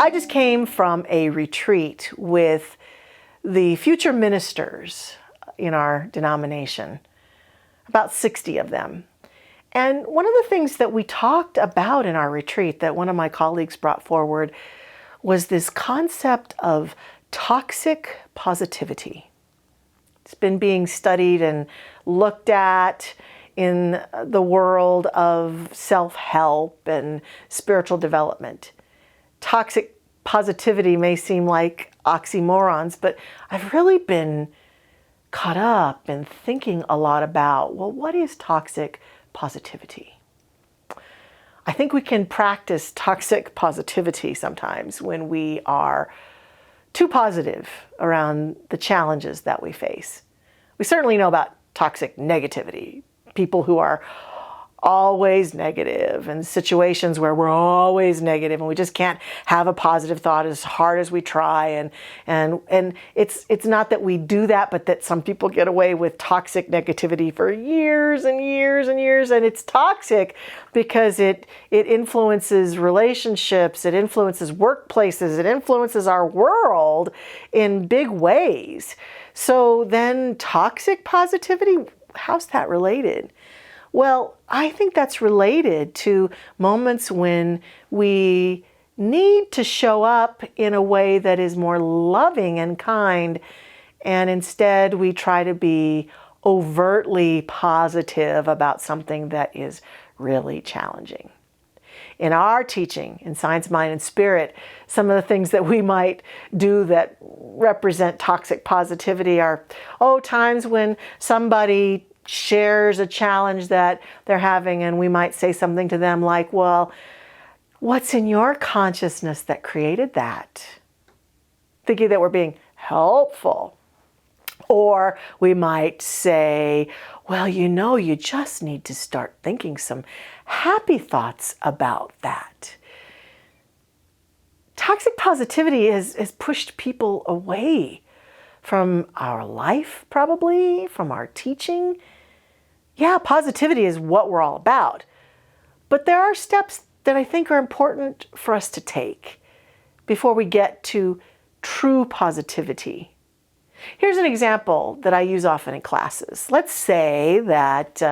I just came from a retreat with the future ministers in our denomination, about 60 of them. And one of the things that we talked about in our retreat that one of my colleagues brought forward was this concept of toxic positivity. It's been being studied and looked at in the world of self-help and spiritual development. Toxic positivity may seem like oxymorons, but I've really been caught up in thinking a lot about, well, what is toxic positivity? I think we can practice toxic positivity sometimes when we are too positive around the challenges that we face. We certainly know about toxic negativity, people who are always negative, and situations where we're always negative and we just can't have a positive thought as hard as we try. And it's not that we do that, but that some people get away with toxic negativity for years and years and years. And it's toxic because it influences relationships, it influences workplaces, it influences our world in big ways. So then toxic positivity, how's that related? Well, I think that's related to moments when we need to show up in a way that is more loving and kind, and instead we try to be overtly positive about something that is really challenging. In our teaching, in Science, Mind, and Spirit, some of the things that we might do that represent toxic positivity are, times when somebody shares a challenge that they're having, and we might say something to them like, well, what's in your consciousness that created that? Thinking that we're being helpful. Or we might say, well, you just need to start thinking some happy thoughts about that. Toxic positivity has pushed people away from our life, probably, from our teaching. Yeah, positivity is what we're all about. But there are steps that I think are important for us to take before we get to true positivity. Here's an example that I use often in classes. Let's say that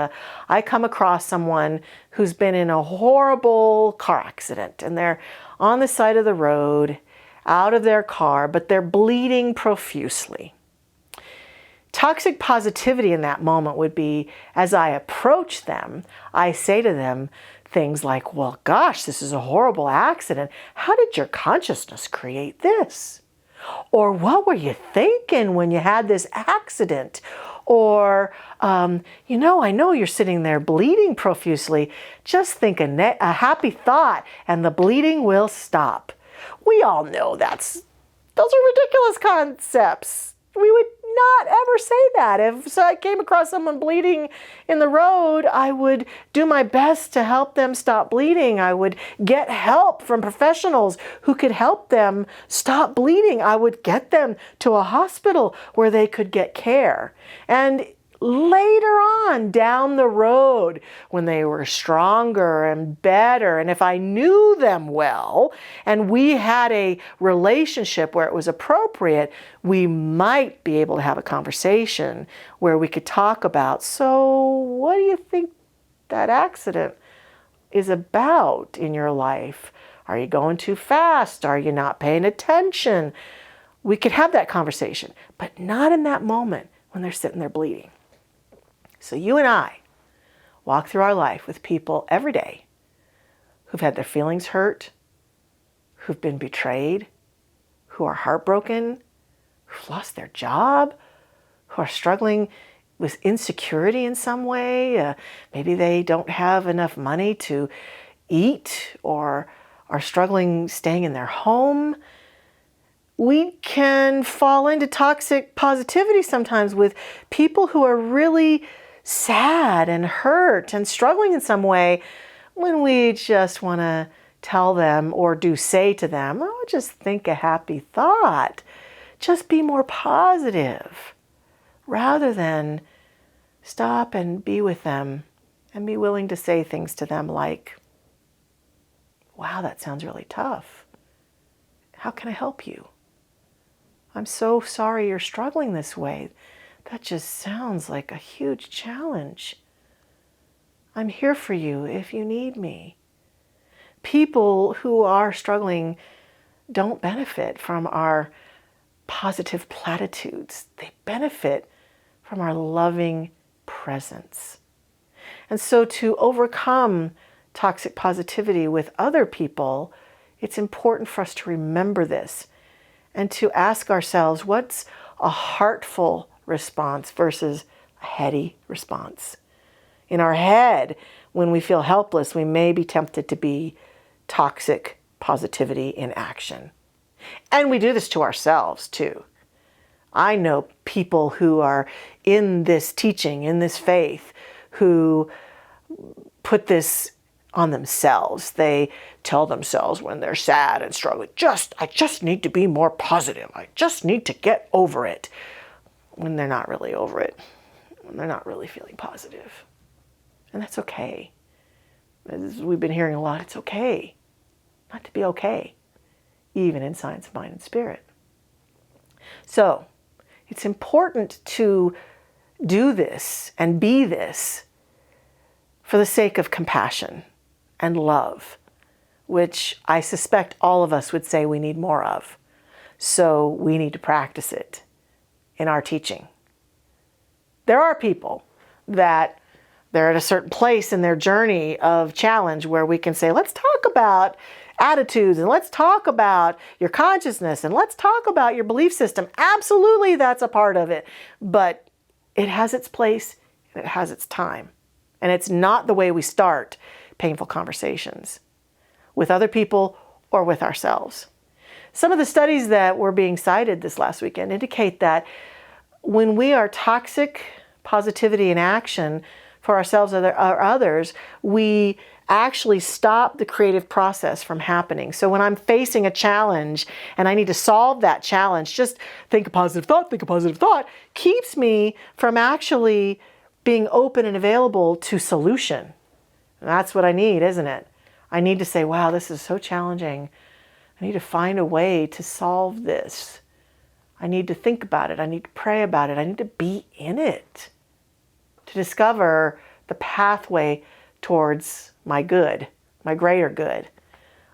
I come across someone who's been in a horrible car accident, and they're on the side of the road, out of their car, but they're bleeding profusely. Toxic positivity in that moment would be, as I approach them, I say to them things like, well, gosh, this is a horrible accident. How did your consciousness create this? Or what were you thinking when you had this accident? Or, I know you're sitting there bleeding profusely. Just think a happy thought and the bleeding will stop. We all know those are ridiculous concepts. We would not ever say that. If I came across someone bleeding in the road, I would do my best to help them stop bleeding. I would get help from professionals who could help them stop bleeding. I would get them to a hospital where they could get care. And later on down the road, when they were stronger and better, and if I knew them well and we had a relationship where it was appropriate, we might be able to have a conversation where we could talk about, so what do you think that accident is about in your life? Are you going too fast? Are you not paying attention? We could have that conversation, but not in that moment when they're sitting there bleeding. So you and I walk through our life with people every day who've had their feelings hurt, who've been betrayed, who are heartbroken, who've lost their job, who are struggling with insecurity in some way. Maybe they don't have enough money to eat or are struggling staying in their home. We can fall into toxic positivity sometimes with people who are really sad and hurt and struggling in some way, when we just want to tell them or say to them, just think a happy thought. Just be more positive, rather than stop and be with them and be willing to say things to them like, wow, that sounds really tough. How can I help you? I'm so sorry you're struggling this way. That just sounds like a huge challenge. I'm here for you if you need me. People who are struggling don't benefit from our positive platitudes. They benefit from our loving presence. And so to overcome toxic positivity with other people, it's important for us to remember this and to ask ourselves, what's a heartful response versus a heady response? In our head, when we feel helpless, we may be tempted to be toxic positivity in action. And we do this to ourselves too. I know people who are in this teaching, in this faith, who put this on themselves. They tell themselves when they're sad and struggling, I just need to be more positive. I just need to get over it. When they're not really over it. When they're not really feeling positive. And that's okay. As we've been hearing a lot, it's okay not to be okay, even in science of mind and spirit. So it's important to do this and be this for the sake of compassion and love, which I suspect all of us would say we need more of. So we need to practice it in our teaching. There are people that they're at a certain place in their journey of challenge where we can say, let's talk about attitudes and let's talk about your consciousness and let's talk about your belief system. Absolutely, that's a part of it. But it has its place and it has its time. And it's not the way we start painful conversations with other people or with ourselves. Some of the studies that were being cited this last weekend indicate that when we are toxic positivity in action for ourselves or others, we actually stop the creative process from happening. So when I'm facing a challenge and I need to solve that challenge, just think a positive thought, keeps me from actually being open and available to solution. And that's what I need, isn't it? I need to say, wow, this is so challenging. I need to find a way to solve this. I need to think about it. I need to pray about it. I need to be in it to discover the pathway towards my good, my greater good.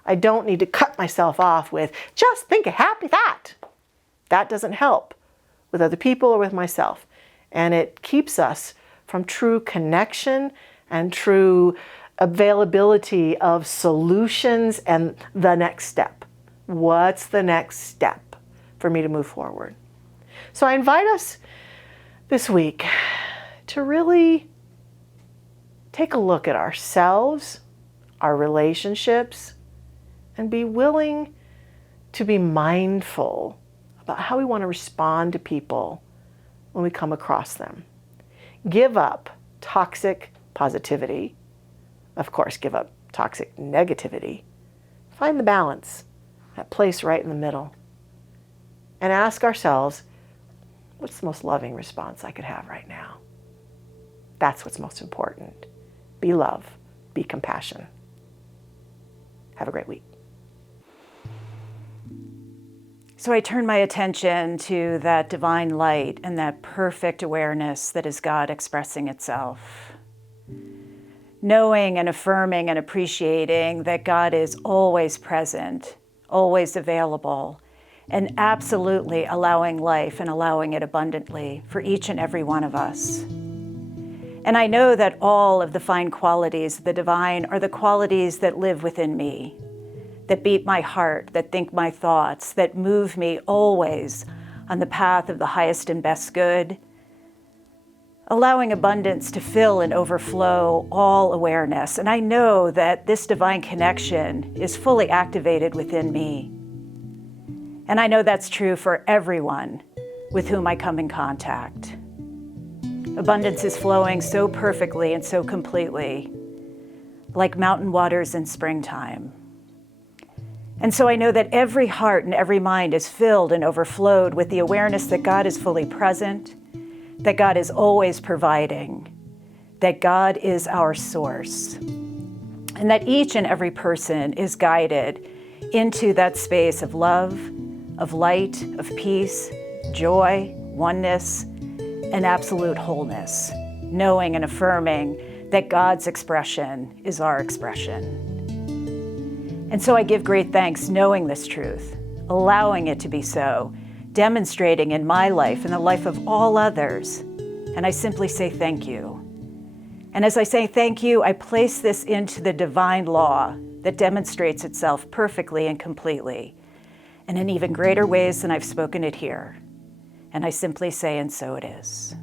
I don't need to cut myself off with just think a happy thought. That doesn't help with other people or with myself. And it keeps us from true connection and true availability of solutions and the next step. What's the next step for me to move forward? So I invite us this week to really take a look at ourselves, our relationships, and be willing to be mindful about how we want to respond to people when we come across them. Give up toxic positivity. Of course, give up toxic negativity. Find the balance, that place right in the middle. And ask ourselves, what's the most loving response I could have right now? That's what's most important. Be love, be compassion. Have a great week. So I turn my attention to that divine light and that perfect awareness that is God expressing itself. Knowing and affirming and appreciating that God is always present, always available, and absolutely allowing life and allowing it abundantly for each and every one of us. And I know that all of the fine qualities of the divine are the qualities that live within me, that beat my heart, that think my thoughts, that move me always on the path of the highest and best good, allowing abundance to fill and overflow all awareness. And I know that this divine connection is fully activated within me. And I know that's true for everyone with whom I come in contact. Abundance is flowing so perfectly and so completely, like mountain waters in springtime. And so I know that every heart and every mind is filled and overflowed with the awareness that God is fully present, that God is always providing, that God is our source, and that each and every person is guided into that space of love, of light, of peace, joy, oneness, and absolute wholeness, knowing and affirming that God's expression is our expression. And so I give great thanks knowing this truth, allowing it to be so, demonstrating in my life and the life of all others. And I simply say thank you. And as I say thank you, I place this into the divine law that demonstrates itself perfectly and completely, and in even greater ways than I've spoken it here. And I simply say, and so it is.